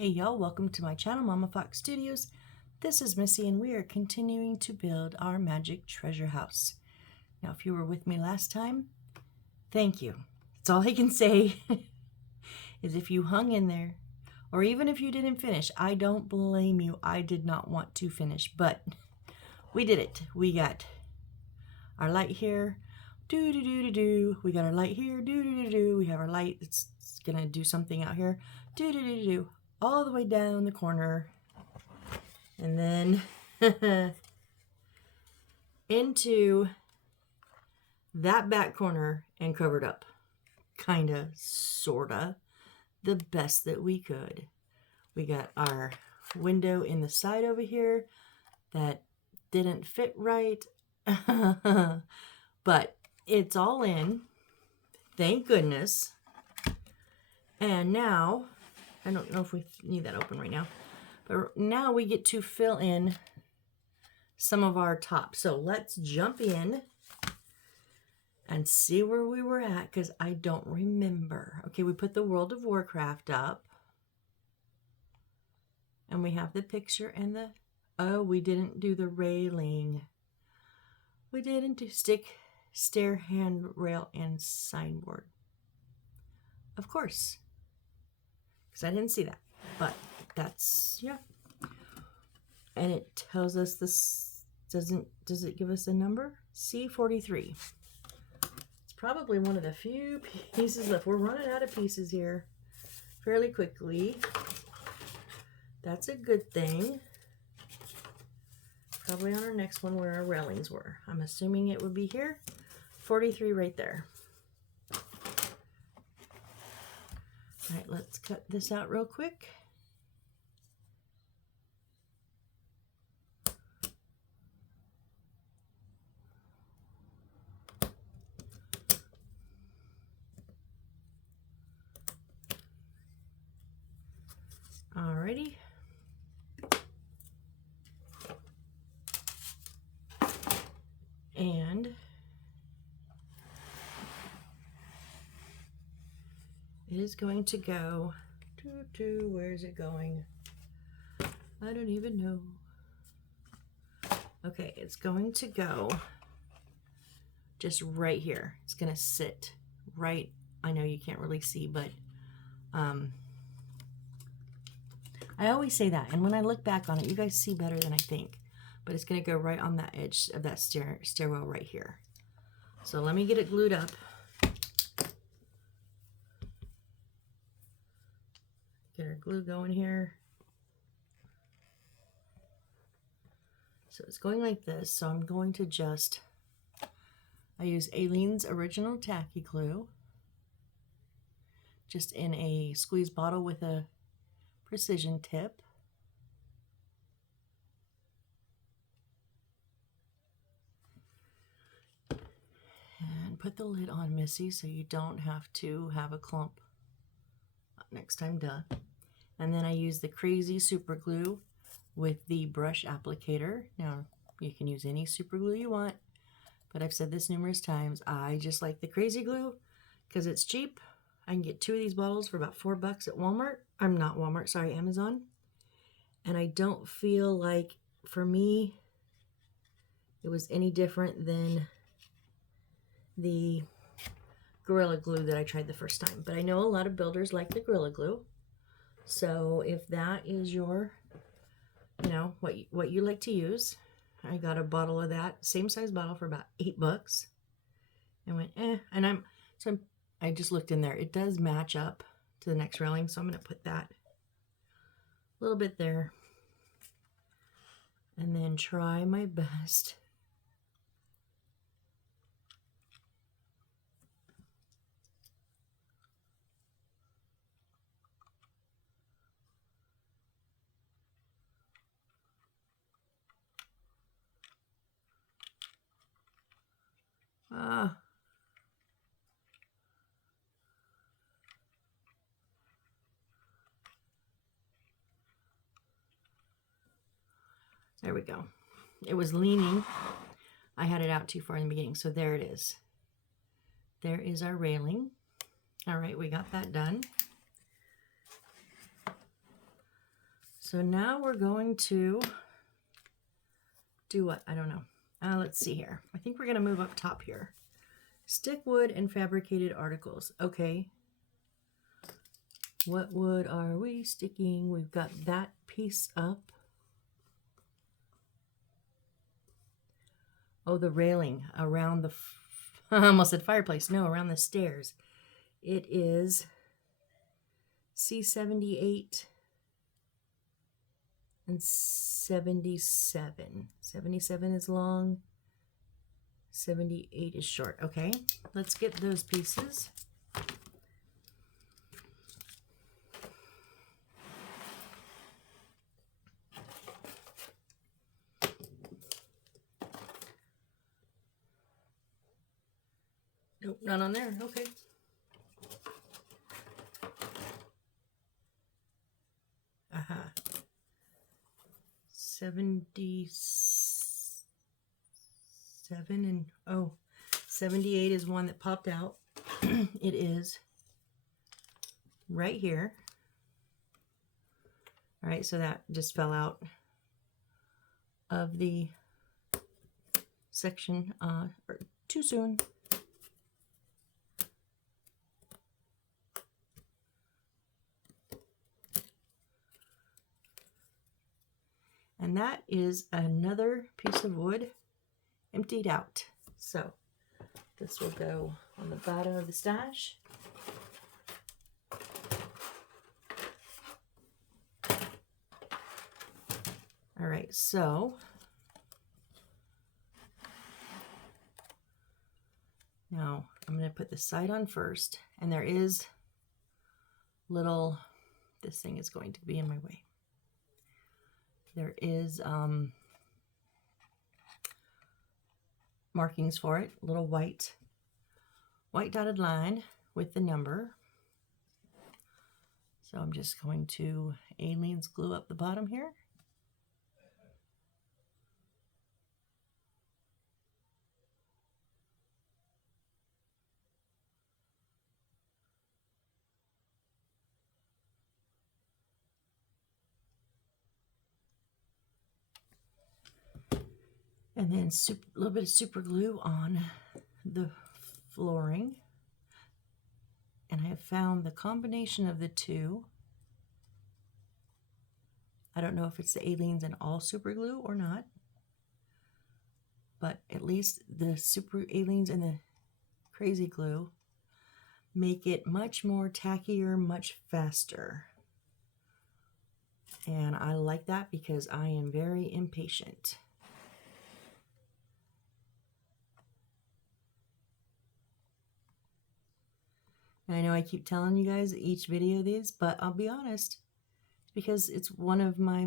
Hey y'all, welcome to my channel, Mama Fox Studios. This is Missy and we are continuing to build our magic treasure house. Now if you were with me last time, thank you. That's all I can say is if you hung in there, or even if you didn't finish, I don't blame you. I did not want to finish, but we did it. We got our light here, do. We got our light here, do. We have our light, it's gonna do something out here, do. All the way down the corner, and then into that back corner and covered up. Kinda, sorta, the best that we could. We got our window in the side over here that didn't fit right, but it's all in, thank goodness. And now, I don't know if we need that open right now, but now we get to fill in some of our top. So let's jump in and see where we were at, because I don't remember. Okay, we put the World of Warcraft up. And we have the picture and the, oh, we didn't do the railing. We didn't do stair, handrail, and signboard. Of course, because I didn't see that. But that's, yeah. And it tells us this, does it give us a number? C43. It's probably one of the few pieces left. We're running out of pieces here fairly quickly. That's a good thing. Probably on our next one where our railings were. I'm assuming it would be here. 43 right there. All right, let's cut this out real quick. Alrighty. And it is going to go to, where is it going? I don't even know. Okay, it's going to go just right here. It's going to sit right, I know you can't really see, but I always say that, and when I look back on it, you guys see better than I think. But it's going to go right on that edge of that stairwell right here. So let me get it glued up. Get our glue going here. So it's going like this. So I'm going to just, I use Aleene's Original Tacky Glue. Just in a squeeze bottle with a precision tip. And put the lid on, Missy, so you don't have to have a clump next time, duh. And then I use the Crazy Super Glue with the brush applicator. Now, you can use any super glue you want, but I've said this numerous times, I just like the Crazy Glue because it's cheap. I can get 2 of these bottles for about $4 at Walmart. I'm not Walmart, sorry, Amazon. And I don't feel like, for me, it was any different than the Gorilla Glue that I tried the first time. But I know a lot of builders like the Gorilla Glue. So if that is your, you know, what you like to use, I got a bottle of that, same size bottle, for about $8. And went, and I just looked in there. It does match up to the next railing, so I'm going to put that a little bit there. And then try my best. There we go. It was leaning. I had it out too far in the beginning, so there it is. There is our railing. All right, we got that done. So now we're going to do what? I don't know. Let's see here. I think we're going to move up top here. Stick wood and fabricated articles. Okay. What wood are we sticking? We've got that piece up. Oh, the railing around the, I almost said fireplace. No, around the stairs. It is C78 and 77. 77 is long. 78 is short. Okay, let's get those pieces. Nope, not on there. Okay. Aha. 77 and oh, 78 is one that popped out. It is right here. All right, so that just fell out of the section too soon. And that is another piece of wood emptied out. So this will go on the bottom of the stash. All right, so now I'm going to put the side on first, and there is little, this thing is going to be in my way. There is markings for it, little white dotted line with the number. So I'm just going to Aleene's glue up the bottom here. And then a little bit of super glue on the flooring. And I have found the combination of the two. I don't know if it's the Aleene's and all super glue or not. But at least the super Aleene's and the crazy glue make it much more tackier, much faster. And I like that because I am very impatient. I know I keep telling you guys each video of these, but I'll be honest, because it's one of my,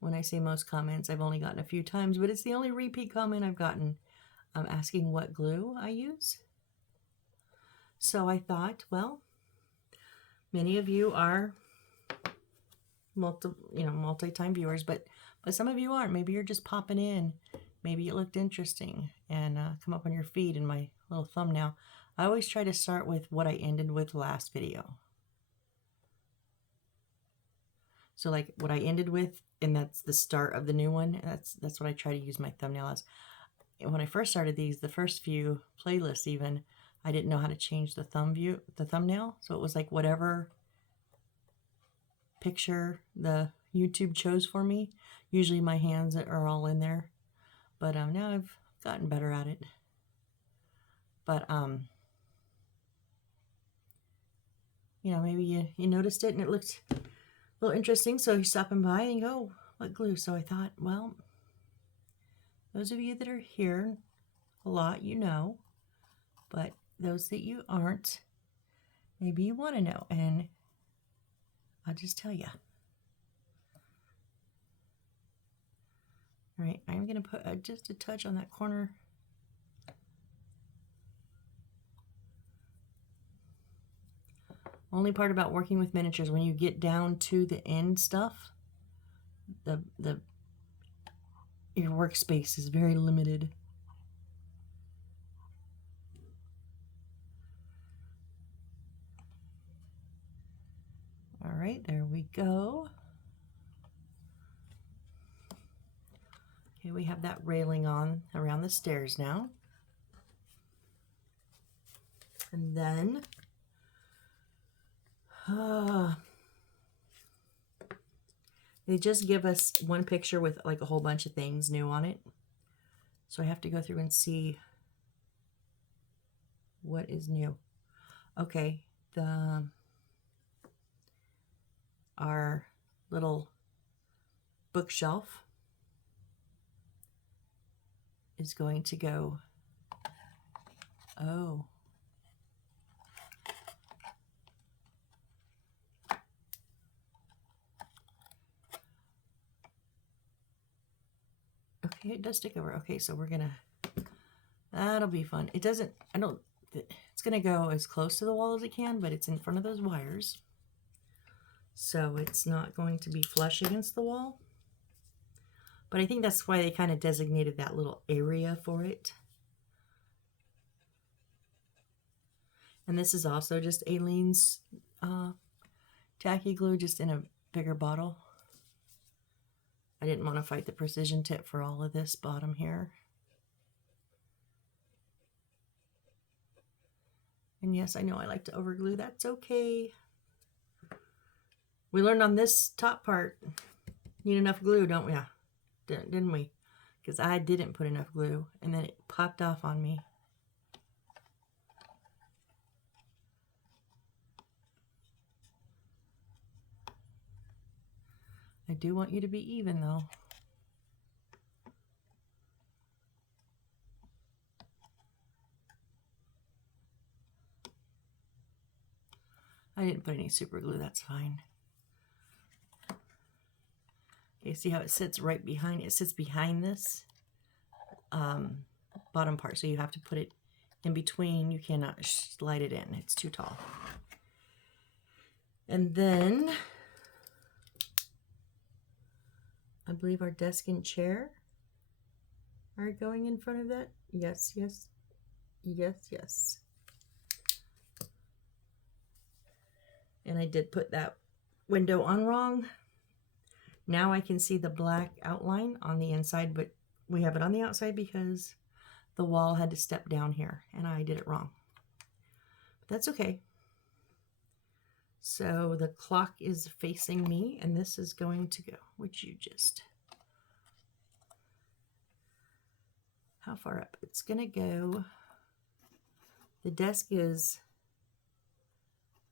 when I say most comments, I've only gotten a few times, but it's the only repeat comment I've gotten asking what glue I use. So I thought, well, many of you are multi-time viewers, but some of you aren't. Maybe you're just popping in. Maybe it looked interesting and come up on your feed in my little thumbnail. I always try to start with what I ended with last video. So like what I ended with, and that's the start of the new one. That's what I try to use my thumbnail as. When I first started these, the first few playlists even, I didn't know how to change the thumbnail. So it was like whatever picture the YouTube chose for me. Usually my hands are all in there. But now I've gotten better at it. But you know, maybe you noticed it and it looked a little interesting, so you're stopping by and you go, oh, what glue? So I thought, well, those of you that are here a lot, you know, but those that you aren't, maybe you want to know, and I'll just tell you. All right, I'm going to put just a touch on that corner. Only part about working with miniatures, when you get down to the end stuff, your workspace is very limited. All right, there we go. Okay, we have that railing on around the stairs now. And then they just give us one picture with like a whole bunch of things new on it. So I have to go through and see what is new. Okay, our little bookshelf is going to go, oh. Okay, it does stick over. Okay, so we're gonna, that'll be fun. It doesn't, it's gonna go as close to the wall as it can, but it's in front of those wires. So it's not going to be flush against the wall. But I think that's why they kind of designated that little area for it. And this is also just Aleene's tacky glue, just in a bigger bottle. I didn't want to fight the precision tip for all of this bottom here. And yes, I know I like to overglue. That's okay. We learned on this top part, need enough glue, don't we? Yeah, didn't we? Because I didn't put enough glue, and then it popped off on me. I do want you to be even, though. I didn't put any super glue, that's fine. Okay, see how it sits right behind, it sits behind this bottom part, so you have to put it in between. You cannot slide it in, it's too tall. And then I believe our desk and chair are going in front of that. Yes, yes, yes, yes. And I did put that window on wrong. Now I can see the black outline on the inside, but we have it on the outside because the wall had to step down here and I did it wrong. But that's okay. So the clock is facing me and this is going to go, which you just, how far up? It's gonna go, the desk is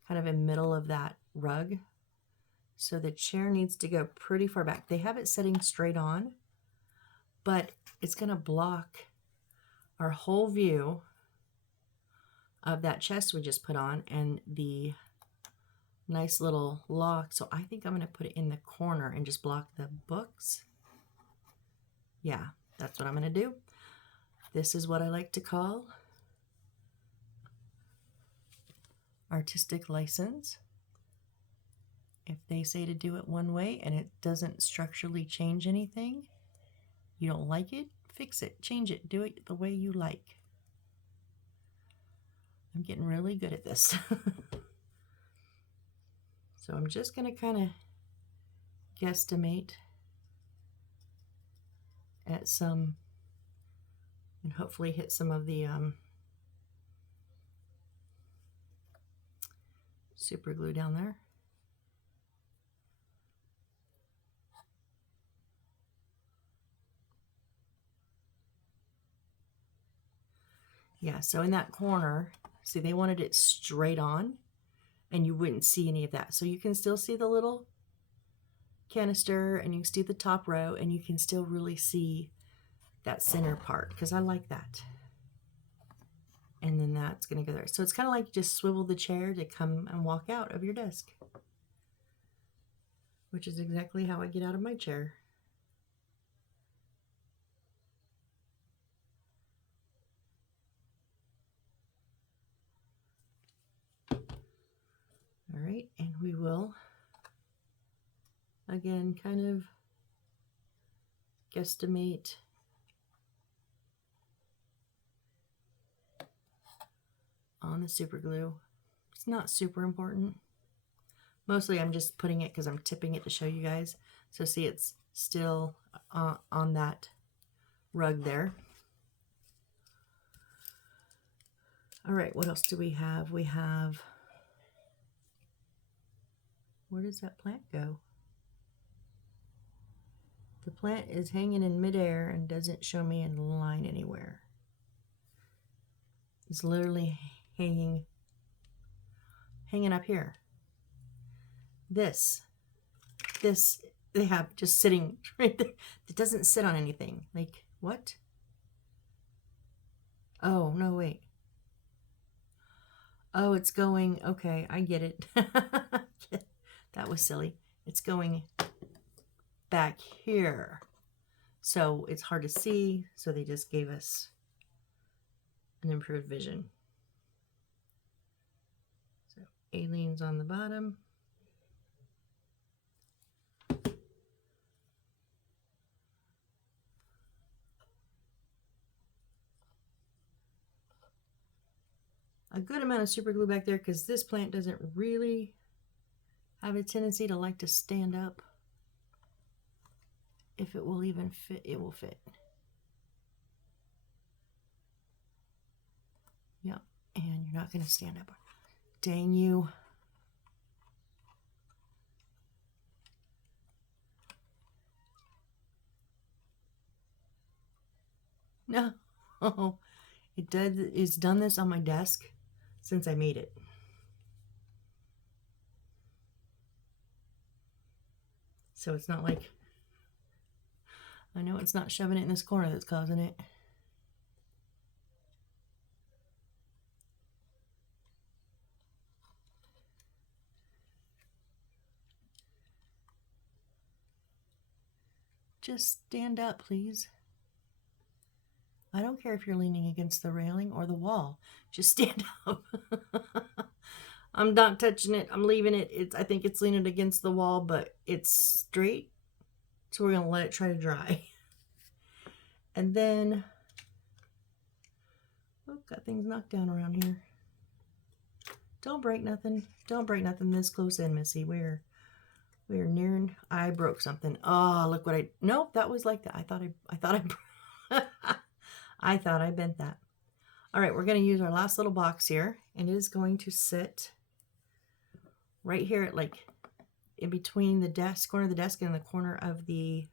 kind of in the middle of that rug. So the chair needs to go pretty far back. They have it sitting straight on, but it's gonna block our whole view of that chest we just put on and the nice little lock. So I think I'm gonna put it in the corner and just block the books. Yeah, that's what I'm gonna do. This is what I like to call artistic license. If they say to do it one way and it doesn't structurally change anything, you don't like it, fix it, change it, do it the way you like. I'm getting really good at this. So I'm just going to kind of guesstimate at some, and hopefully hit some of the super glue down there. Yeah, so in that corner, see, they wanted it straight on and you wouldn't see any of that. So you can still see the little canister and you can see the top row and you can still really see that center part because I like that. And then that's going to go there. So it's kind of like you just swivel the chair to come and walk out of your desk, which is exactly how I get out of my chair. All right, and we will again kind of guesstimate on the super glue. It's not super important, Mostly I'm just putting it because I'm tipping it to show you guys. So see, it's still on that rug there. All right, what else do we have? We have, where does that plant go? The plant is hanging in midair and doesn't show me in line anywhere. It's literally hanging up here. This they have just sitting right there. It doesn't sit on anything. Like, what? Oh, no, wait. Oh, it's going, okay, I get it. That was silly. It's going back here. So it's hard to see, so they just gave us an improved vision. So Aleen's on the bottom. A good amount of super glue back there because this plant doesn't really have a tendency to like to stand up. If it will even fit, it will fit. Yep, and you're not going to stand up. Dang you. No, it's done this on my desk since I made it. So it's not like, I know it's not shoving it in this corner that's causing it. Just stand up, please. I don't care if you're leaning against the railing or the wall. Just stand up. I'm not touching it. I'm leaving it. I think it's leaning against the wall, but it's straight. So we're going to let it try to dry. And then, oh, got things knocked down around here. Don't break nothing. Don't break nothing this close in, Missy. We're nearing. I broke something. Oh, look what I. Nope, that was like that. I thought I bent that. All right, we're going to use our last little box here, and it is going to sit right here at like in between the desk, corner of the desk, and the corner of the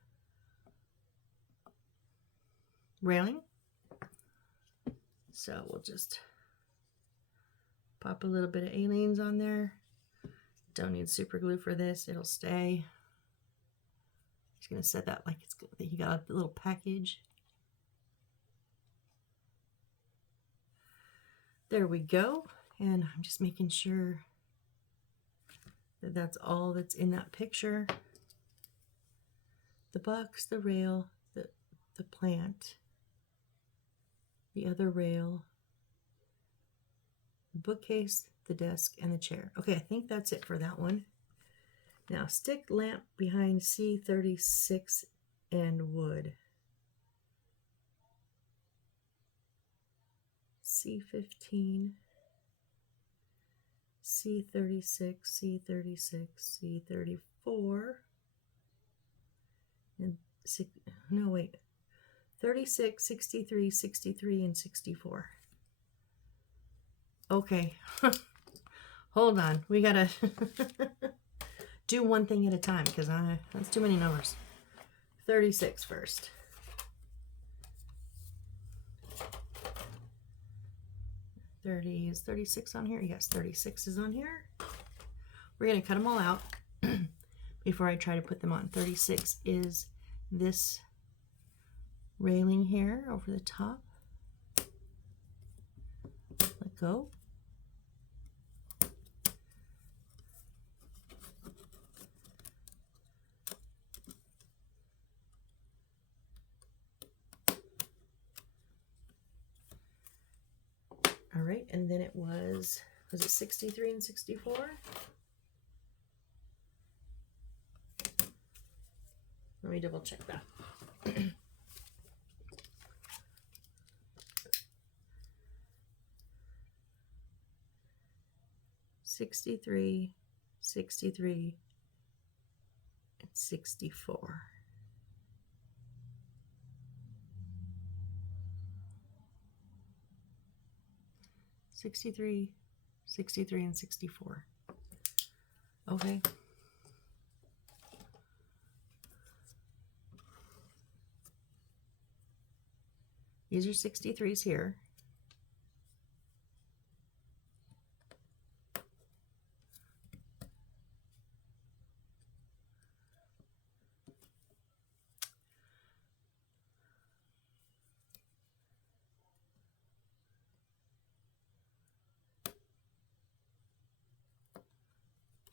railing. So we'll just pop a little bit of Aleen's on there. Don't need super glue for this. It'll stay. Just gonna set that like it's good. You got a little package. There we go. And I'm just making sure that that's all that's in that picture. The box, the rail, the plant, the other rail, the bookcase, the desk, and the chair. Okay, I think that's it for that one. Now, stick lamp behind C36 and wood. C15, C36, C36, C34, and no, wait, 36, 63, 63, and 64. Okay, hold on. We gotta do one thing at a time because that's too many numbers. 36 first. Is 36 on here? Yes, 36 is on here. We're going to cut them all out before I try to put them on. 36 is this railing here over the top. Let go. All right, and then it was it 63 and 64? Let me double check that. 63, 63, and 64. $63, $63, and $64. Okay. These are 63s here.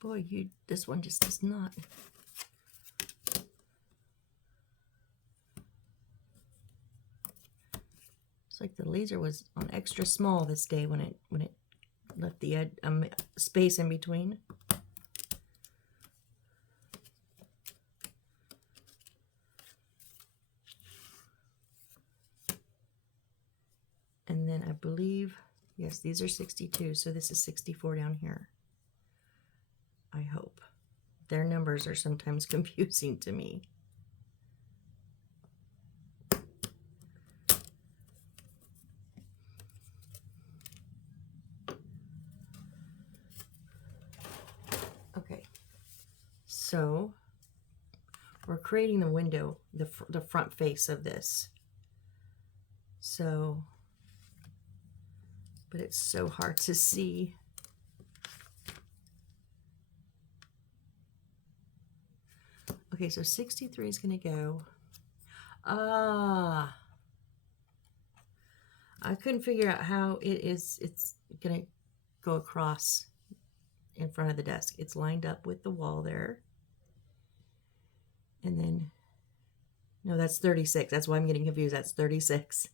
Boy, this one just does not. It's like the laser was on extra small this day when it left the space in between. And then I believe, yes, these are 62, so this is 64 down here. I hope. Their numbers are sometimes confusing to me. Okay, so we're creating the window, the front face of this. So, but it's so hard to see. Okay, so 63 is going to go. I couldn't figure out how it's going to go across in front of the desk. It's lined up with the wall there. And then, no, that's 36. That's why I'm getting confused. That's 36.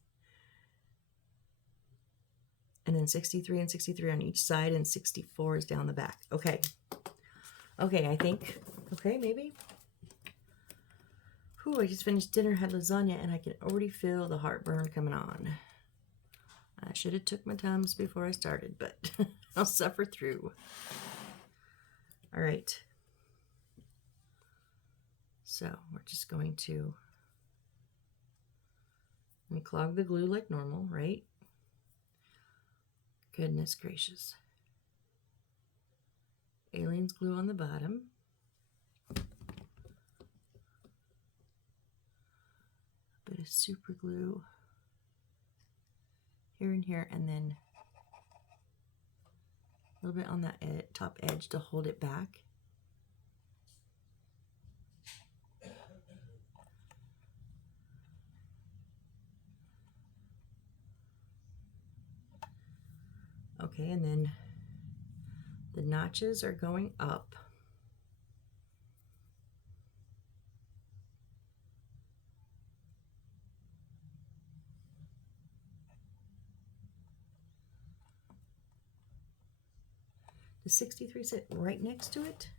And then 63 and 63 on each side, and 64 is down the back. Okay. Okay, I think, okay, maybe. Whew, I just finished dinner, had lasagna, and I can already feel the heartburn coming on. I should have took my Tums before I started, but I'll suffer through. All right. So we're just going to unclog the glue like normal, right? Goodness gracious. Aleene's glue on the bottom. A bit of super glue here and here, and then a little bit on that top edge to hold it back. Okay, and then the notches are going up. Does 63 sit right next to it?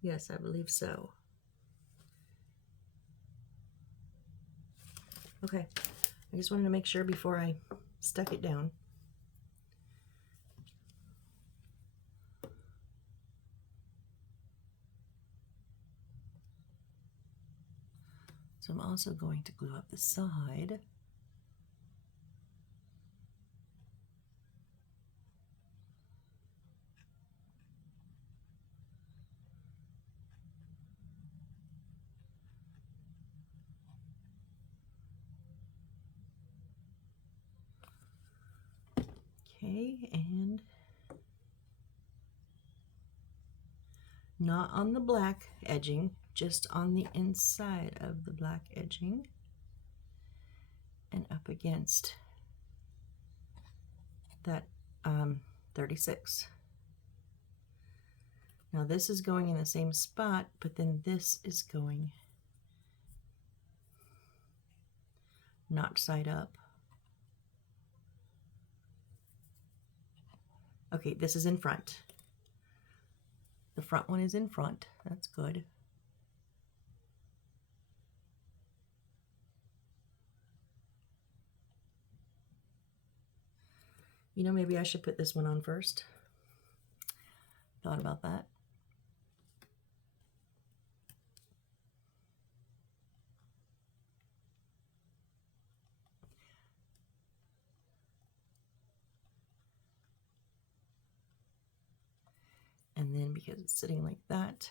Yes, I believe so. Okay, I just wanted to make sure before I stuck it down. So I'm also going to glue up the side. Okay, and not on the black edging, just on the inside of the black edging and up against that 36. Now this is going in the same spot, but then this is going not side up. Okay, this is in front. The front one is in front. That's good. You know, maybe I should put this one on first. Thought about that. And then because it's sitting like that,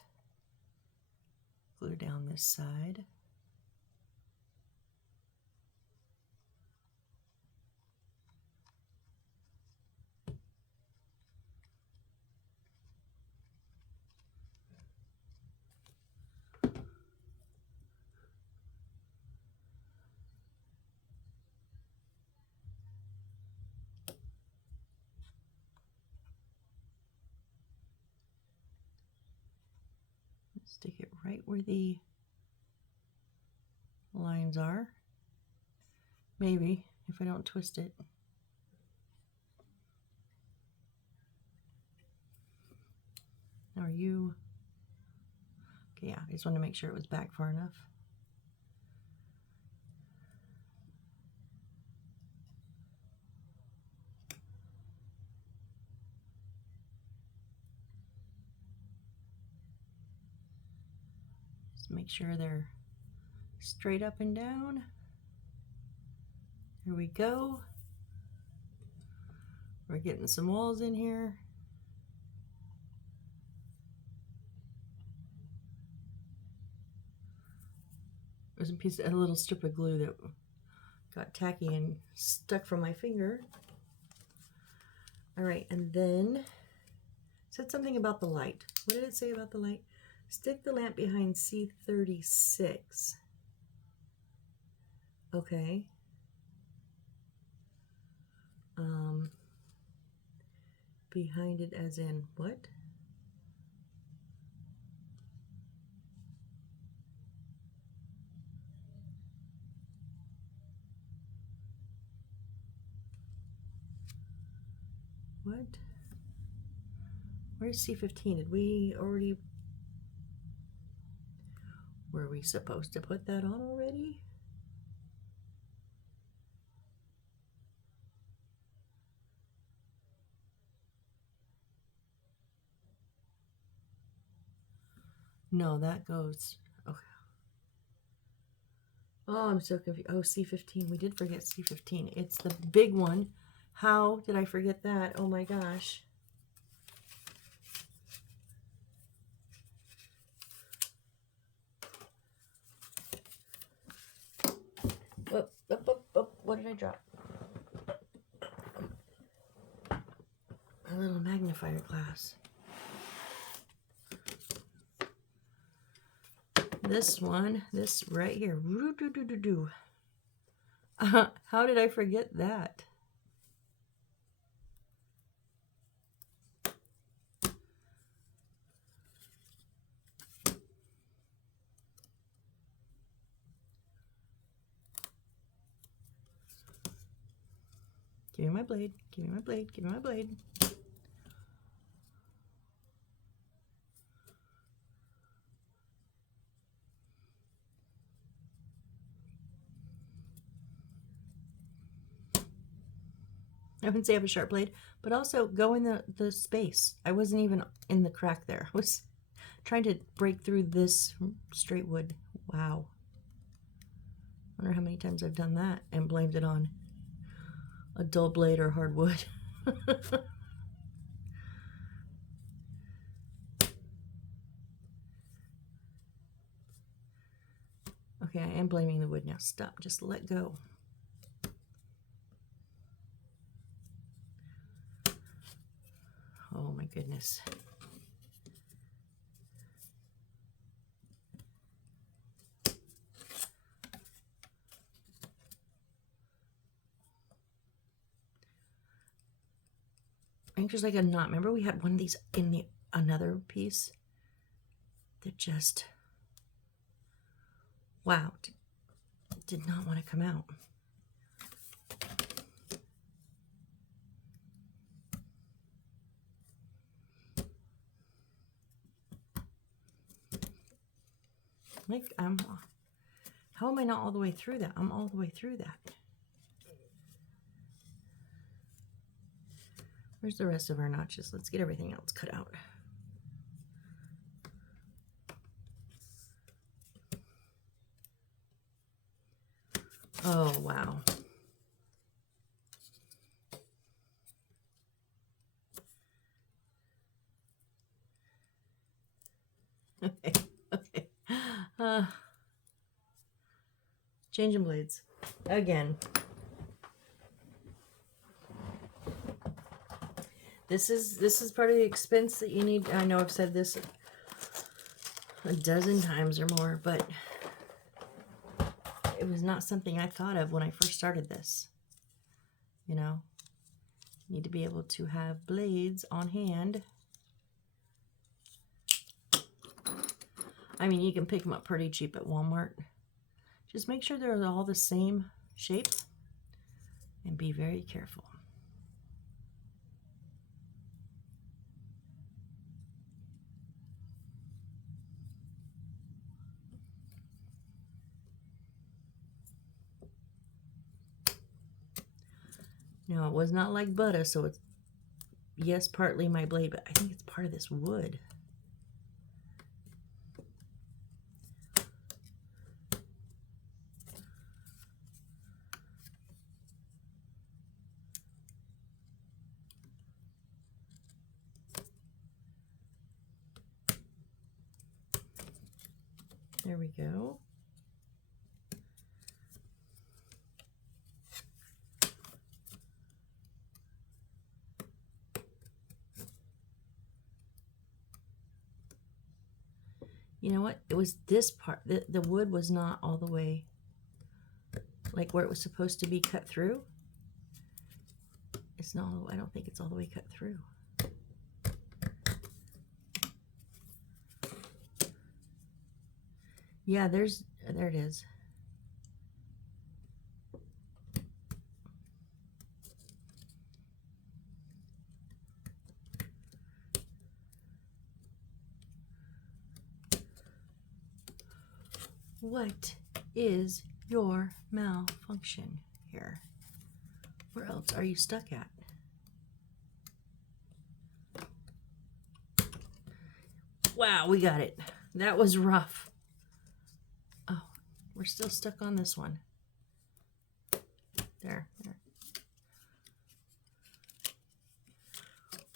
glue down this side. Stick it right where the lines are. Maybe, if I don't twist it. Now are you... Okay, yeah, I just want to make sure it was back far enough. Just make sure they're straight up and down. Here we go. We're getting some walls in here. There's a little strip of glue that got tacky and stuck from my finger. All right, and then it said something about the light. What did it say about the light? Stick the lamp behind C36. Okay. Behind it as in what? What? Where's C15? Did we already... Were we supposed to put that on already? No, that goes... Okay. Oh, I'm so confused. Oh, C15. We did forget C15. It's the big one. How did I forget that? Oh my gosh. What did I drop? A little magnifier glass. This one, this right here. How did I forget that? Give me my blade. Give me my blade. Give me my blade. I wouldn't say I have a sharp blade, but also go in the space. I wasn't even in the crack there. I was trying to break through this straight wood. Wow. I wonder how many times I've done that and blamed it on a dull blade or hardwood. Okay, I am blaming the wood now. Stop. Just let go. Oh my goodness. I think there's like a knot. Remember we had one of these in the another piece that just, wow, did not want to come out. Like, how am I not all the way through that? I'm all the way through that. Where's the rest of our notches? Let's get everything else cut out. Oh, wow. Okay, okay. Changing blades again. This is part of the expense that you need. I know I've said this a dozen times or more, but it was not something I thought of when I first started this. You know, you need to be able to have blades on hand. I mean, you can pick them up pretty cheap at Walmart. Just make sure they're all the same shape and be very careful. Now, it was not like butter, so it's, yes, partly my blade, but I think it's part of this wood. There we go. You know what? It was this part. The wood was not all the way like where it was supposed to be cut through. It's not, I don't think it's all the way cut through. Yeah, there it is. What is your malfunction here? Where else are you stuck at? Wow, we got it. That was rough. Oh, we're still stuck on this one. There.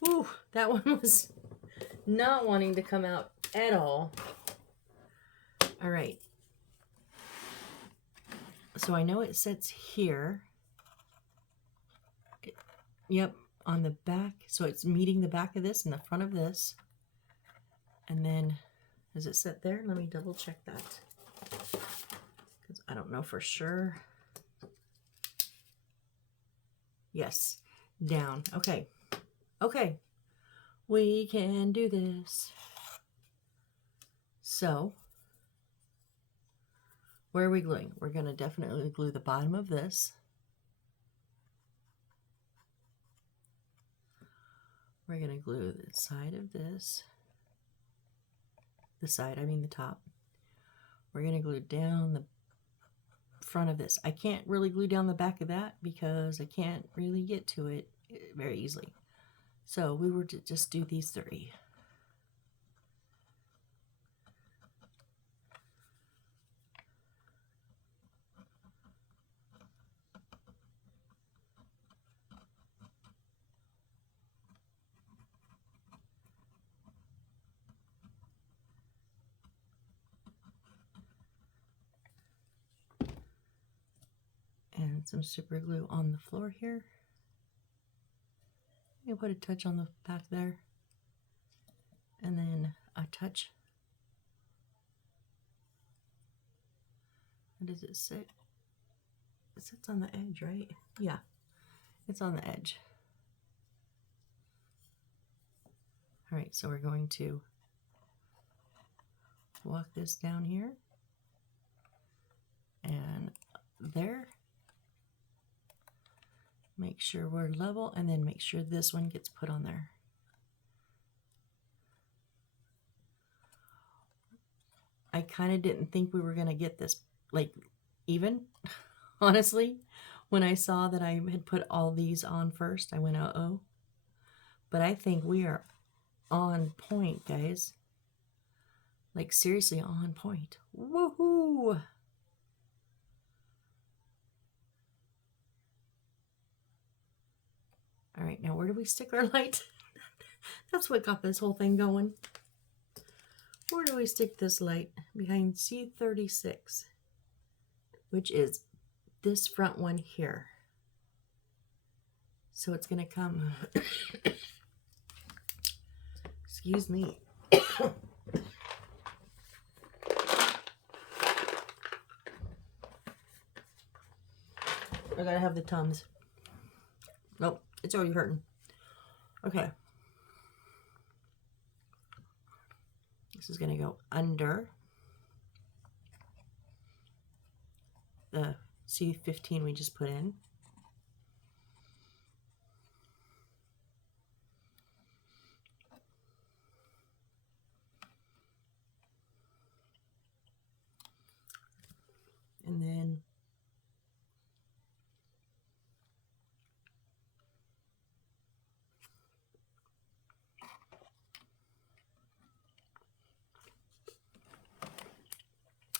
Ooh, that one was not wanting to come out at all. All right. So I know it sits here. Yep, on the back. So it's meeting the back of this and the front of this. And then, does it sit there? Let me double check that, because I don't know for sure. Yes, down. Okay. Okay. We can do this. So, where are we gluing? We're going to definitely glue the bottom of this. We're going to glue the side of this. The side, I mean the top. We're going to glue down the front of this. I can't really glue down the back of that because I can't really get to it very easily. So we were to just do these three. And some super glue on the floor here. You put a touch on the back there. And then a touch. Where does it sit? It sits on the edge, right? Yeah, it's on the edge. All right, so we're going to walk this down here and there. Make sure we're level, and then make sure this one gets put on there. I kind of didn't think we were going to get this like even, honestly. When I saw that I had put all these on first, I went, uh-oh. But I think we are on point, guys. Like, seriously on point. Woohoo! All right, now where do we stick our light? That's what got this whole thing going. Where do we stick this light? Behind C36, which is this front one here. So it's going to come, excuse me. I gotta have the Tums. Nope, it's already hurting. Okay. This is going to go under the C15 we just put in.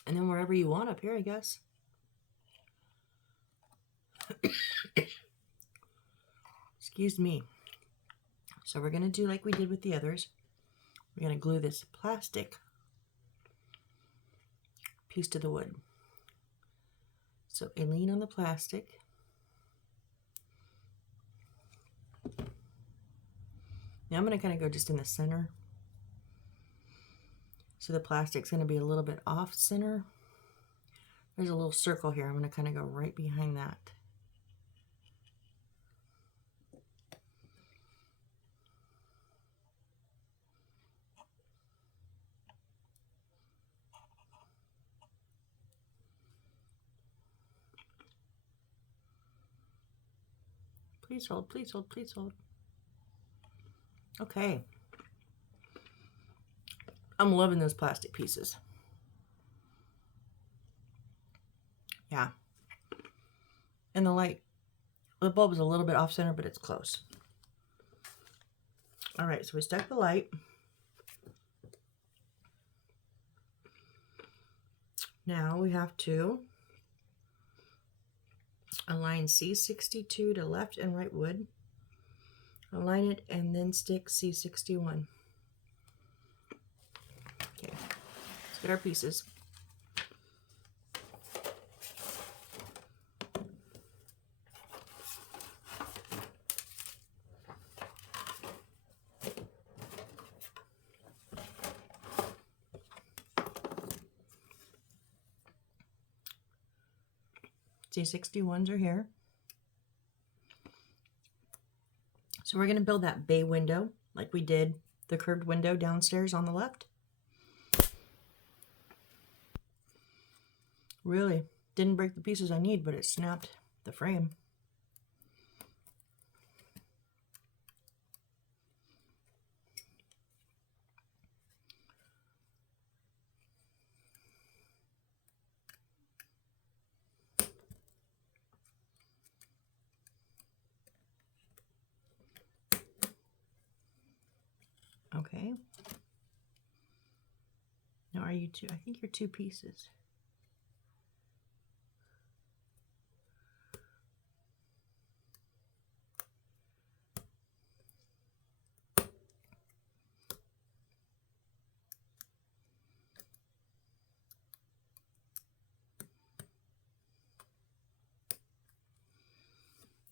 And then wherever you want up here, I guess. Excuse me. So we're going to do like we did with the others. We're going to glue this plastic piece to the wood. So I lean on the plastic. Now I'm going to kind of go just in the center. So the plastic's going to be a little bit off center. There's a little circle here. I'm going to kind of go right behind that. Please hold, please hold, please hold. Okay. I'm loving those plastic pieces. Yeah. And the light, the bulb is a little bit off center, but it's close. All right, so we stuck the light. Now we have to align C62 to left and right wood. Align it and then stick C61. Okay, let's get our pieces. C61s are here. So we're going to build that bay window like we did the curved window downstairs on the left. Really didn't break the pieces I need, but it snapped the frame. Okay. Now are you two? I think you're two pieces.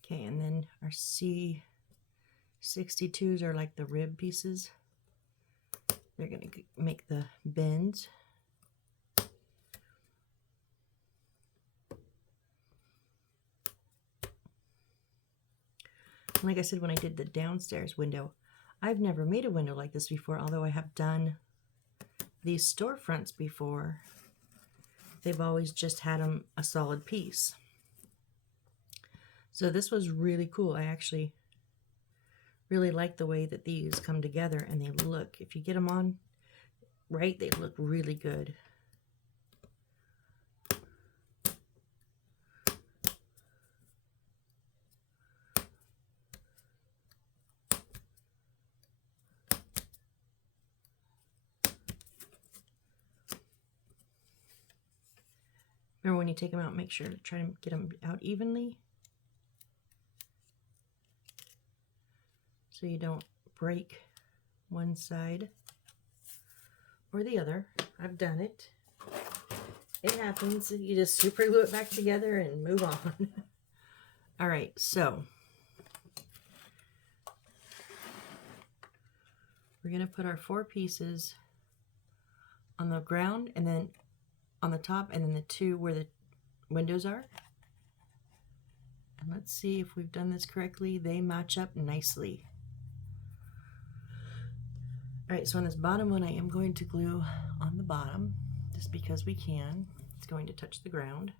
Okay, and then our C62s are like the rib pieces. They're going to make the bends. Like I said, when I did the downstairs window, I've never made a window like this before, although I have done these storefronts before. They've always just had them a solid piece. So this was really cool. I actually really like the way that these come together and they look. If you get them on right, they look really good. Remember, when you take them out, make sure to try to get them out evenly so you don't break one side or the other. I've done it. It happens. You just super glue it back together and move on. All right, so we're going to put our 4 pieces on the ground and then on the top, and then the 2 where the windows are. And let's see if we've done this correctly. They match up nicely. All right, so on this bottom one, I am going to glue on the bottom just because we can. It's going to touch the ground.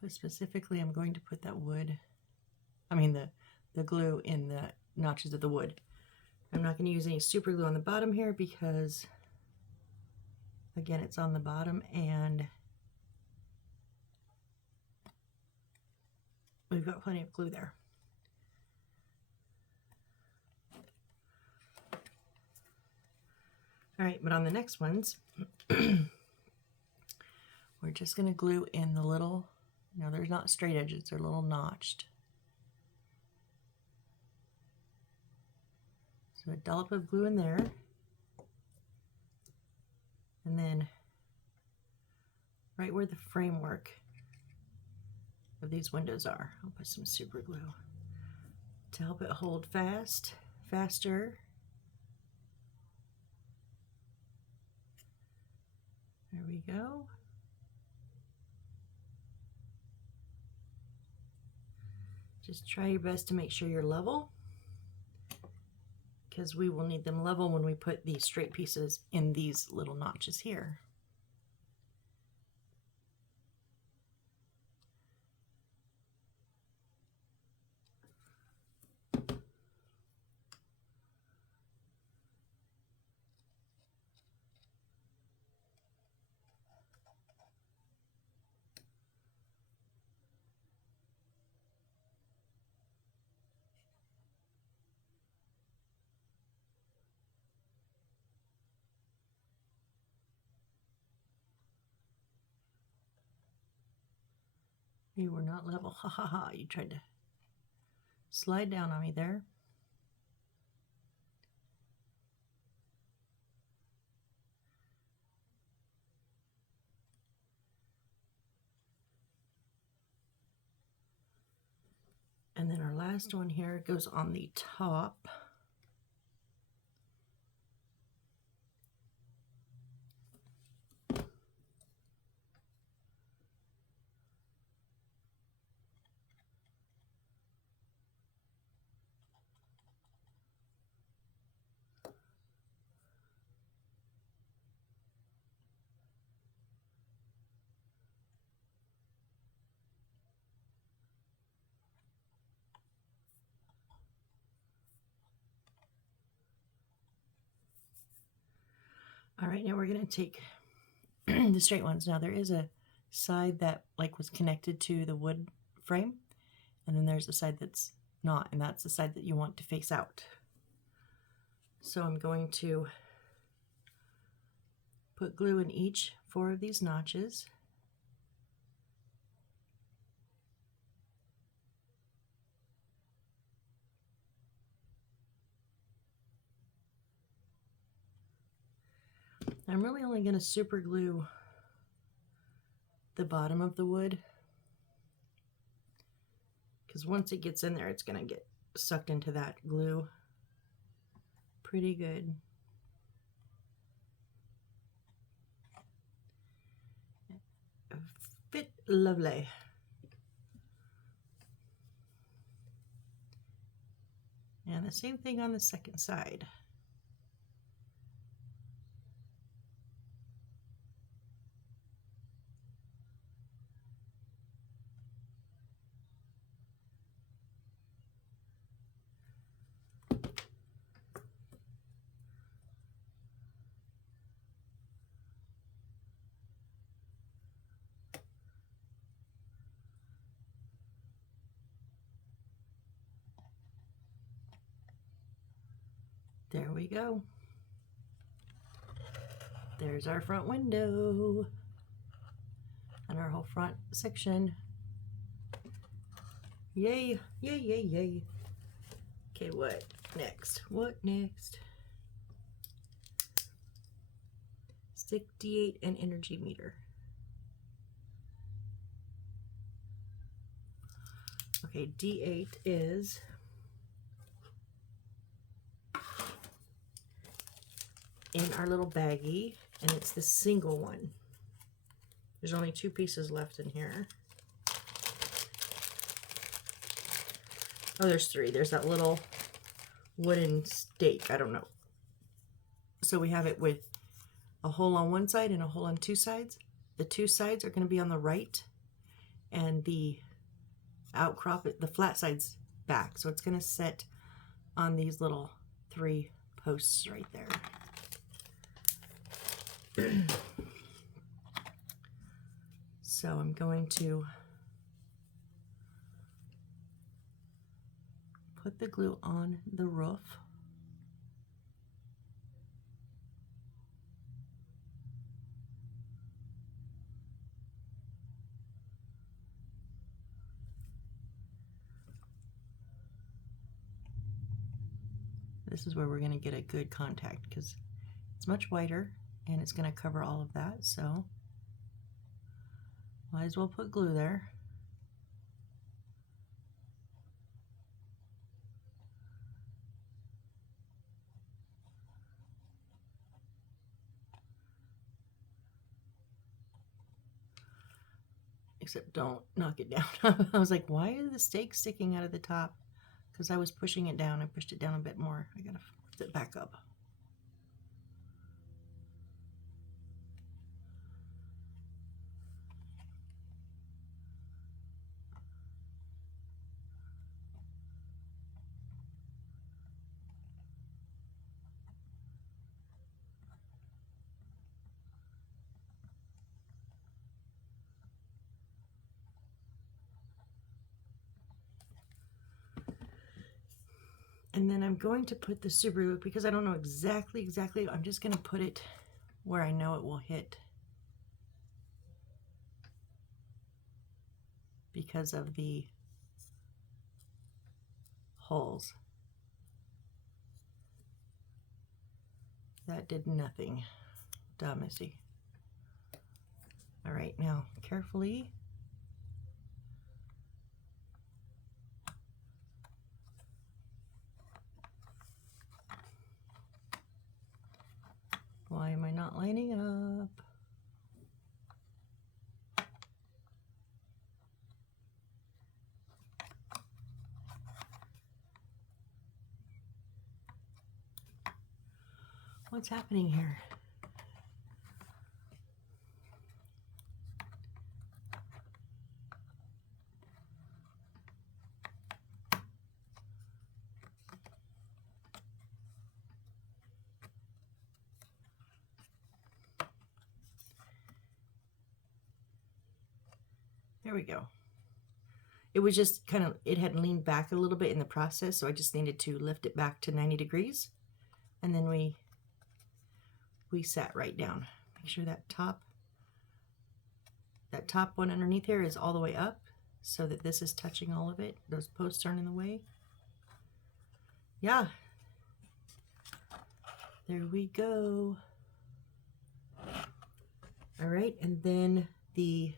But specifically, I'm going to put that the glue in the notches of the wood. I'm not going to use any super glue on the bottom here because, again, it's on the bottom and we've got plenty of glue there. All right, but on the next ones, we're just going to glue in the little, no, they're not straight edges, they're a little notched. So a dollop of glue in there. And then right where the framework of these windows are, I'll put some super glue to help it hold faster. There we go. Just try your best to make sure you're level, because we will need them level when we put these straight pieces in these little notches here. You were not level, ha ha ha. You tried to slide down on me there. And then our last one here goes on the top. All right, now we're going to take the straight ones. Now there is a side that was connected to the wood frame, and then there's a side that's not, and that's the side that you want to face out. So I'm going to put glue in each 4 of these notches. I'm really only going to super glue the bottom of the wood, because once it gets in there, it's going to get sucked into that glue pretty good. Fit lovely. And the same thing on the second side. There we go. There's our front window and our whole front section. Yay, yay, yay, yay. Okay, what next? What next? Stick D8 and energy meter. Okay, D8 is in our little baggie, and it's the single one. There's only 2 pieces left in here. Oh, there's 3. There's that little wooden stake. I don't know. So we have it with a hole on one side and a hole on 2 sides. The 2 sides are going to be on the right, and the outcrop, the flat side's back. So it's going to sit on these little 3 posts right there. So I'm going to put the glue on the roof. This is where we're going to get a good contact because it's much wider and it's going to cover all of that, so might as well put glue there. Except don't knock it down. I was like, why is the stake sticking out of the top? Because I was pushing it down. I pushed it down a bit more. I gotta lift it back up. And then I'm going to put the super glue, because I don't know exactly, I'm just going to put it where I know it will hit because of the holes. That did nothing. Duh, Missy. All right, now carefully. Why am I not lining up? What's happening here? There we go. It was just kind of, it had leaned back a little bit in the process, so I just needed to lift it back to 90 degrees. And then we sat right down. Make sure that top one underneath here is all the way up so that this is touching all of it. Those posts aren't in the way. Yeah. There we go. All right, and then the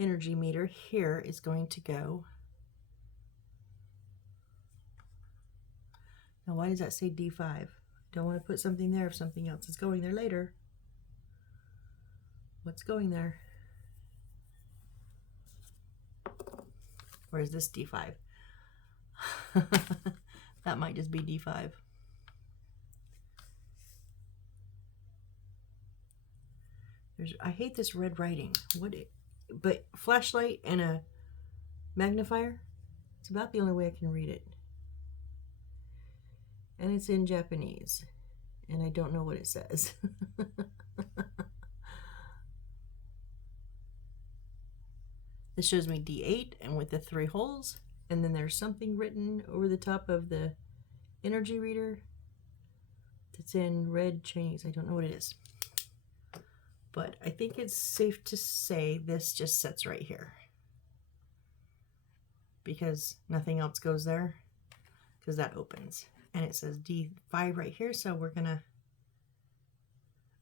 energy meter here is going to go. Now, why does that say D5? Don't want to put something there if something else is going there later. What's going there? Or is this D5? That might just be D5. I hate this red writing. But flashlight and a magnifier, it's about the only way I can read it. And it's in Japanese, and I don't know what it says. This shows me D8 and with the 3 holes, and then there's something written over the top of the energy reader that's in red Chinese. I don't know what it is. But I think it's safe to say this just sits right here, because nothing else goes there, because that opens. And it says D5 right here, so we're gonna,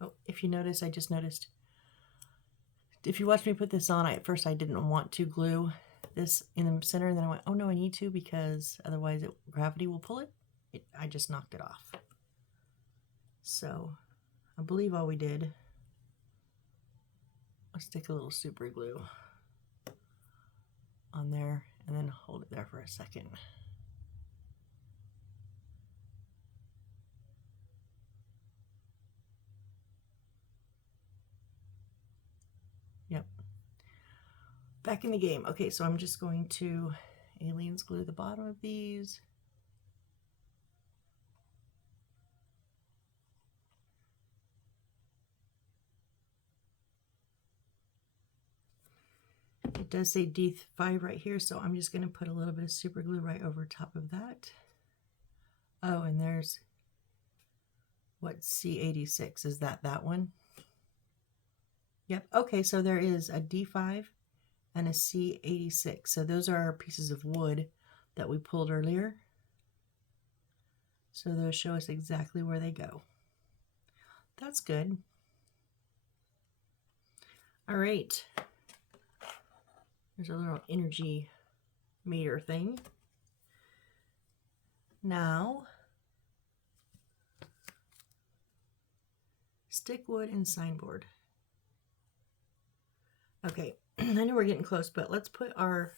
oh, if you notice, I just noticed, if you watch me put this on, at first I didn't want to glue this in the center, and then I went, oh no, I need to, because otherwise gravity will pull it. I just knocked it off. So I believe all we did, I'll stick a little super glue on there and then hold it there for a second. Yep. Back in the game. Okay, so I'm just going to aliens glue the bottom of these. It does say D5 right here, so I'm just going to put a little bit of super glue right over top of that. Oh, and there's what, C86, is that one? Yep. Okay, so there is a D5 and a C86. So those are pieces of wood that we pulled earlier. So those show us exactly where they go. That's good. All right. There's a little energy meter thing. Now, stick wood and signboard. Okay, I know we're getting close, but let's put our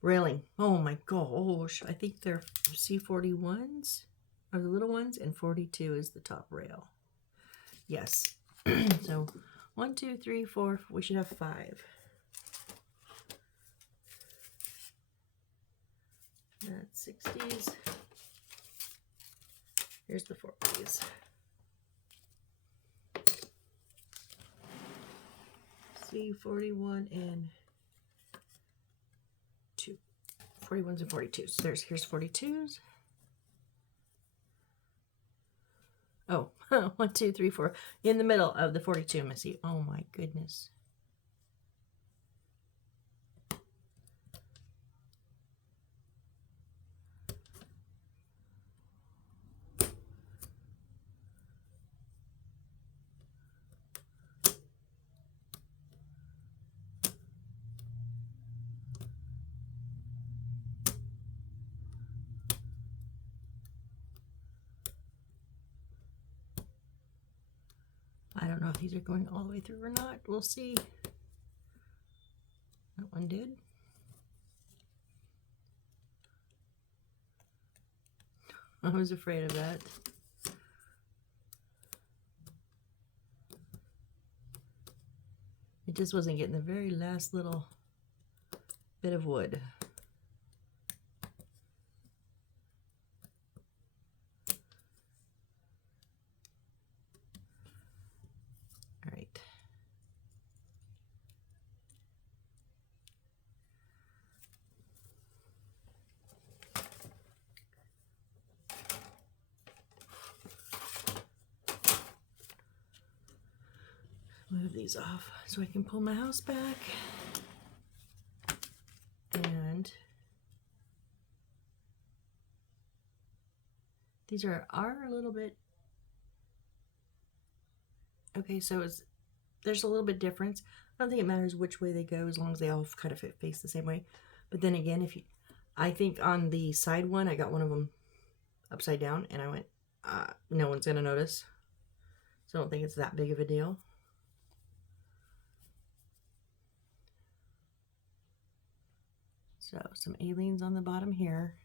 railing. Oh my gosh, I think they're C41s are the little ones, and 42 is the top rail. Yes. So 1, 2, 3, 4, we should have 5. That's 60s. Here's the 40s. C41 and 2. 41s and 42s. Here's 42s. Oh, 1, 2, 3, 4. In the middle of the 42, Missy. Oh my goodness. I don't know if these are going all the way through or not. We'll see. That one did. I was afraid of that. It just wasn't getting the very last little bit of wood. All right. Move these off so I can pull my house back. And these are a little bit, okay, so there's a little bit difference. I don't think it matters which way they go as long as they all kind of face the same way. But then again, I think on the side one, I got one of them upside down and I went, no one's gonna notice. So I don't think it's that big of a deal. So some aliens on the bottom here.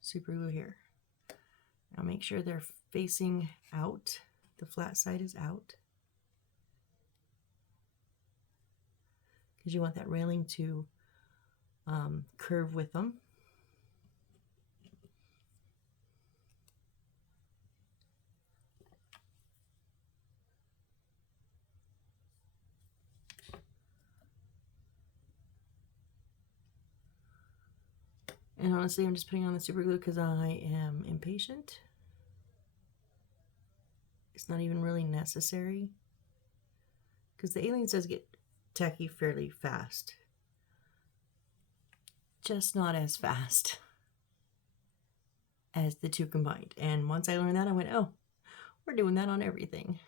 Super glue here. Now make sure they're facing out. The flat side is out. Because you want that railing to curve with them. And honestly, I'm just putting on the super glue because I am impatient. It's not even really necessary, because the Aliens does get tacky fairly fast. Just not as fast as the two combined. And once I learned that, I went, oh, we're doing that on everything.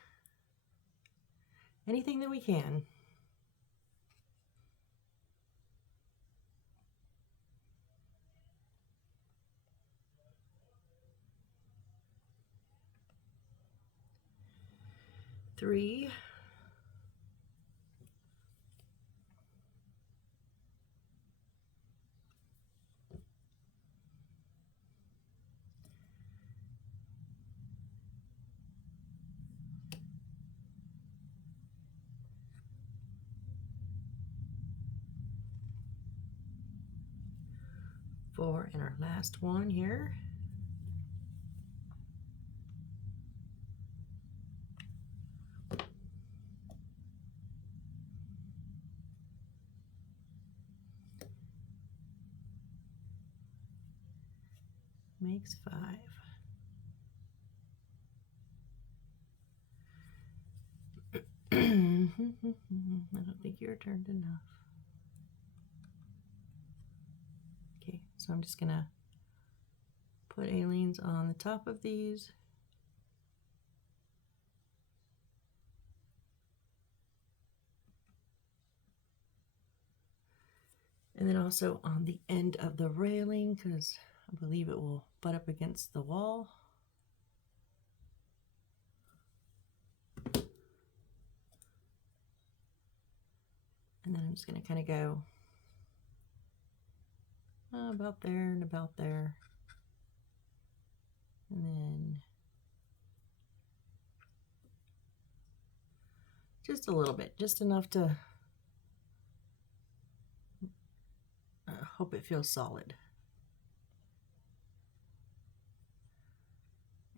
Anything that we can. Three. Four, and our last one here. Makes 5. I don't think you're turned enough. Okay, so I'm just gonna put aliens on the top of these. And then also on the end of the railing, because I believe it will butt up against the wall. And then I'm just going to kind of go about there and about there. And then just a little bit, just enough to hope it feels solid.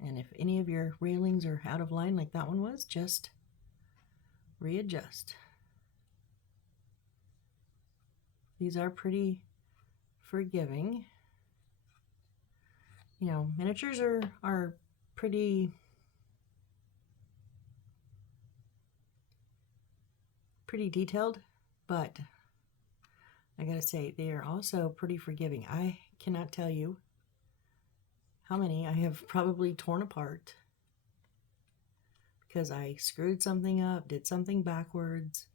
And if any of your railings are out of line like that one was, just readjust. These are pretty forgiving. You know, miniatures are pretty detailed, but I gotta say, they are also pretty forgiving. I cannot tell you how many I have probably torn apart because I screwed something up, did something backwards.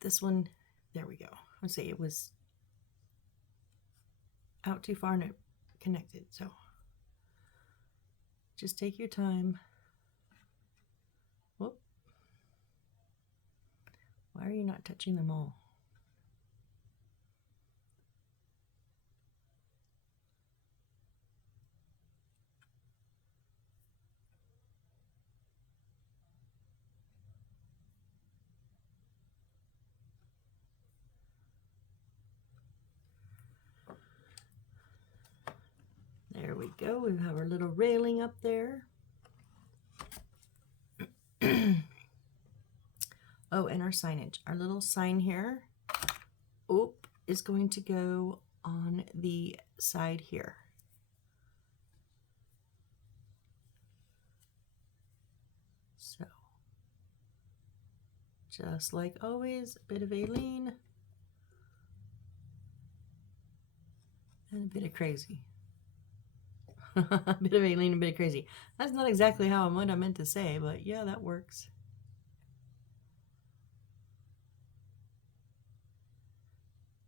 This one, there we go. Let's say it was out too far and it connected. So just take your time. Whoop. Why are you not touching them all? There we go. We have our little railing up there. Oh, and our signage. Our little sign here, is going to go on the side here. So, just like always, a bit of Aileen and a bit of crazy. A bit of Aileen and a bit of crazy. That's not exactly what I meant to say, but yeah, that works.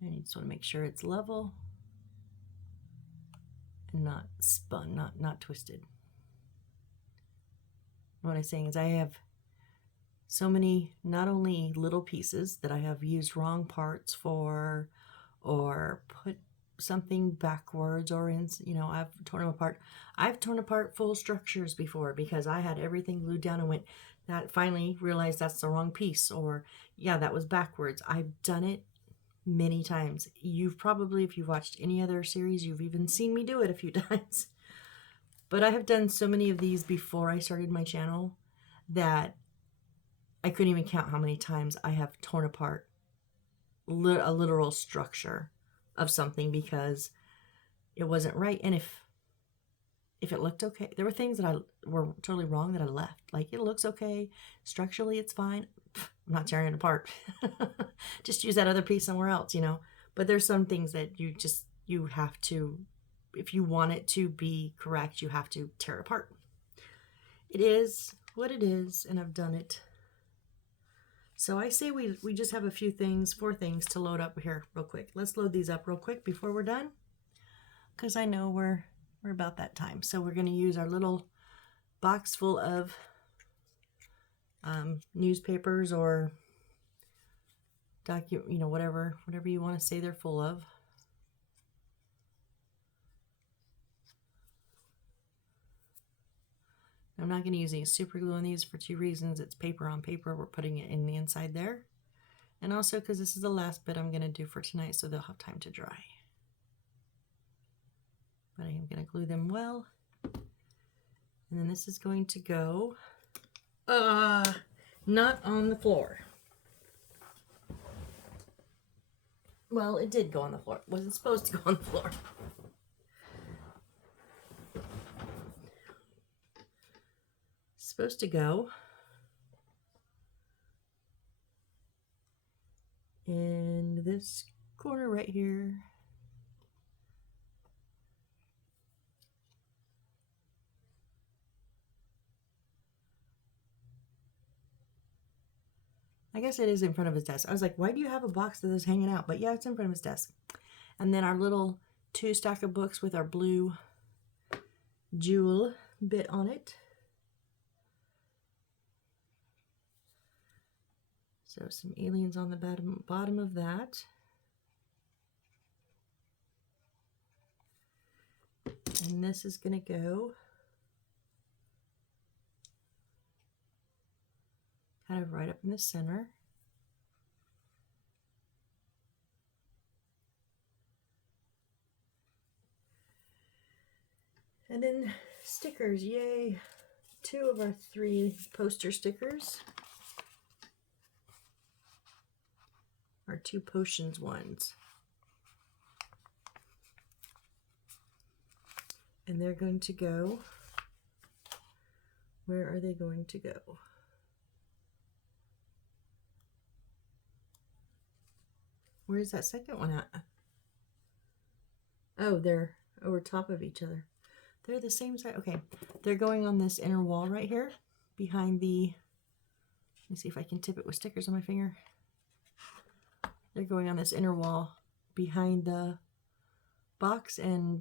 And you just want to make sure it's level and not spun, not twisted. What I'm saying is I have so many, not only little pieces that I have used wrong parts for, or put something backwards, or in, you know, I've torn them apart. I've torn apart full structures before because I had everything glued down and went, that finally realized that's the wrong piece, or yeah, that was backwards. I've done it many times. You've probably, if you've watched any other series, you've even seen me do it a few times. But I have done so many of these before I started my channel that I couldn't even count how many times I have torn apart a literal structure of something because it wasn't right. And if it looked okay, there were things that were totally wrong that I left. Like, it looks okay. Structurally, it's fine. I'm not tearing it apart. Just use that other piece somewhere else, you know. But there's some things that you have to, if you want it to be correct, you have to tear it apart. It is what it is, and I've done it. So I say we just have a few things, 4 things to load up here real quick. Let's load these up real quick before we're done, because I know we're about that time. So we're going to use our little box full of newspapers or whatever you want to say they're full of. I'm not going to use any super glue on these for 2 reasons. It's paper on paper. We're putting it in the inside there. And also because this is the last bit I'm going to do for tonight, so they'll have time to dry. But I am going to glue them well. And then this is going to go not on the floor. Well, it did go on the floor. It wasn't supposed to go on the floor. Supposed to go in this corner right here. I guess it is in front of his desk. I was like, why do you have a box that is hanging out? But yeah, it's in front of his desk. And then our little 2 stack of books with our blue jewel bit on it. So some aliens on the bottom of that. And this is going to go kind of right up in the center. And then stickers, yay! 2 of our 3 poster stickers. Our 2 potions ones. And they're going to go, where are they going to go? Where's that second one at? Oh, they're over top of each other. They're the same size. Okay, they're going on this inner wall right here behind the, let me see if I can tip it with stickers on my finger. They're going on this inner wall behind the box and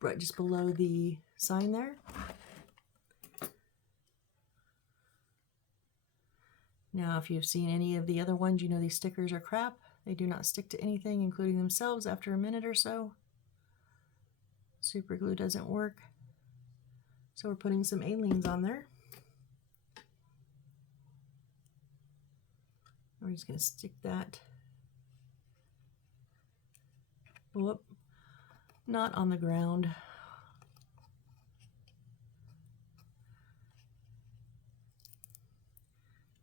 right just below the sign there. Now, if you've seen any of the other ones, you know these stickers are crap. They do not stick to anything, including themselves, after a minute or so. Super glue doesn't work. So we're putting some aliens on there. We're just going to stick that, whoop, not on the ground.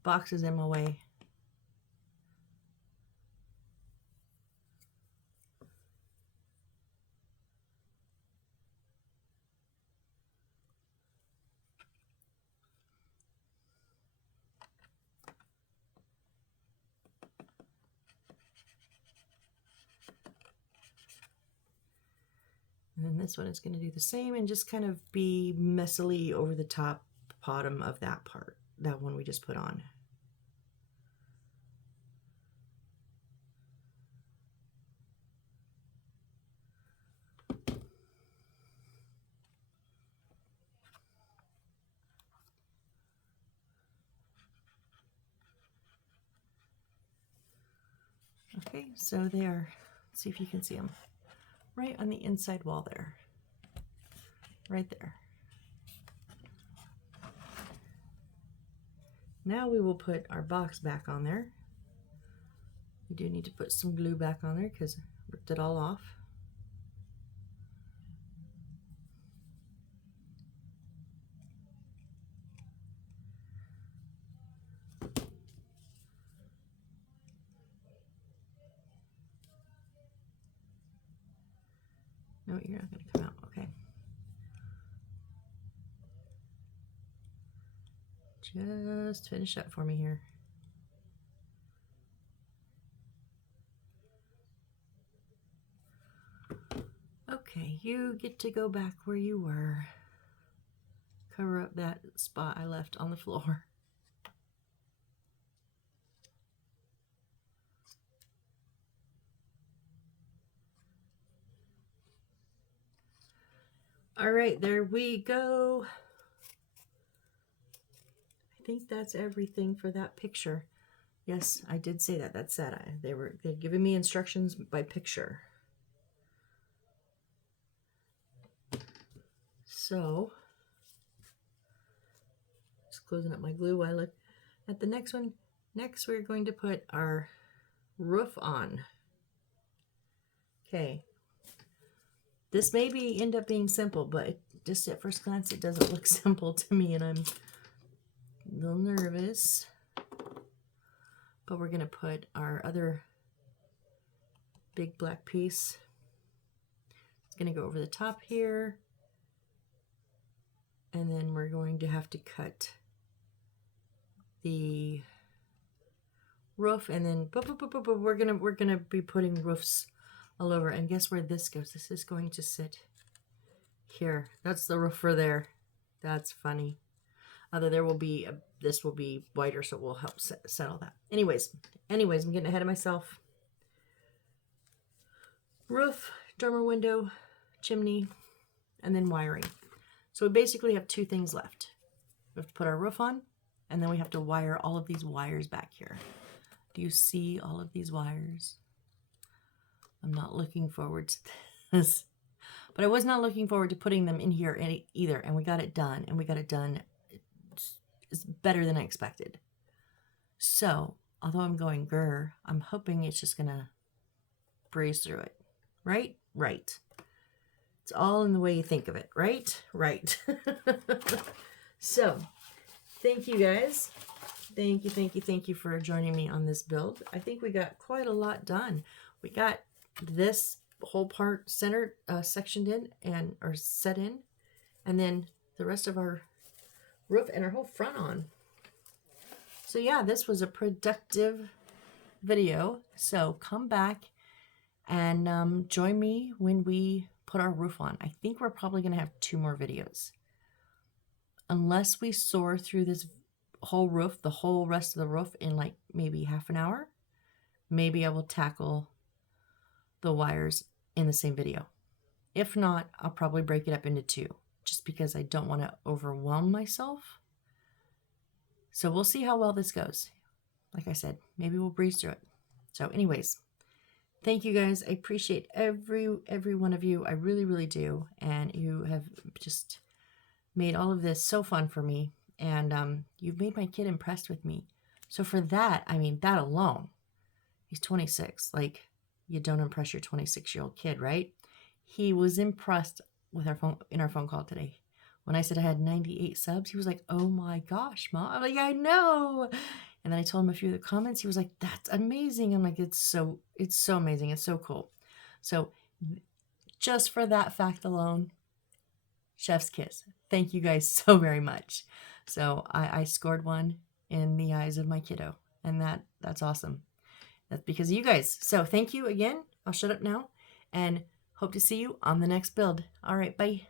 Box is in my way. And then this one is going to do the same and just kind of be messily over the top bottom of that part, that one we just put on. Okay, so there. Let's see if you can see them. Right on the inside wall there. Right there. Now we will put our box back on there. We do need to put some glue back on there because I ripped it all off. No, you're not going to come out. Okay. Just finish up for me here. Okay, you get to go back where you were. Cover up that spot I left on the floor. All right, there we go. I think that's everything for that picture. Yes, I did say that. That's sad. They'd given me instructions by picture. So, just closing up my glue while I look at the next one. Next, we're going to put our roof on. Okay. This may end up being simple, but just at first glance, it doesn't look simple to me, and I'm a little nervous. But we're going to put our other big black piece. It's going to go over the top here. And then we're going to have to cut the roof, and then we're gonna be putting roofs all over. And guess where this goes? This is going to sit here. That's the roof for there. That's funny. Although there will be this will be wider, so it will help settle that. Anyways, I'm getting ahead of myself. Roof, dormer window, chimney, and then wiring. So we basically have two things left. We have to put our roof on, and then we have to wire all of these wires back here. Do you see all of these wires? I'm not looking forward to this. But I was not looking forward to putting them in here either, and we got it done, and we got it done. It's better than I expected. So, although I'm going grr, I'm hoping it's just going to breeze through it. Right? Right. It's all in the way you think of it, right? Right. So, thank you guys. Thank you for joining me on this build. I think we got quite a lot done. We got this whole part centered, sectioned in, or set in, and then the rest of our roof and our whole front on. So yeah, this was a productive video. So come back and join me when we put our roof on. I think we're probably going to have 2 more videos. Unless we soar through this whole roof, the whole rest of the roof in like maybe half an hour, maybe I will tackle the wires in the same video. If not, I'll probably break it up into 2, just because I don't want to overwhelm myself. So we'll see how well this goes. Like I said, maybe we'll breeze through it. So anyways, thank you guys. I appreciate every one of you. I really, really do. And you have just made all of this so fun for me. And you've made my kid impressed with me. So for that, I mean, that alone, he's 26. Like, you don't impress your 26-year-old kid, right? He was impressed with our phone call today. When I said I had 98 subs, he was like, "Oh my gosh, Mom." I'm like, "I know." And then I told him a few of the comments. He was like, "That's amazing." I'm like, it's so amazing. It's so cool. So just for that fact alone, chef's kiss. Thank you guys so very much. So I scored one in the eyes of my kiddo, and that's awesome. That's because of you guys. So thank you again. I'll shut up now and hope to see you on the next build. All right, bye.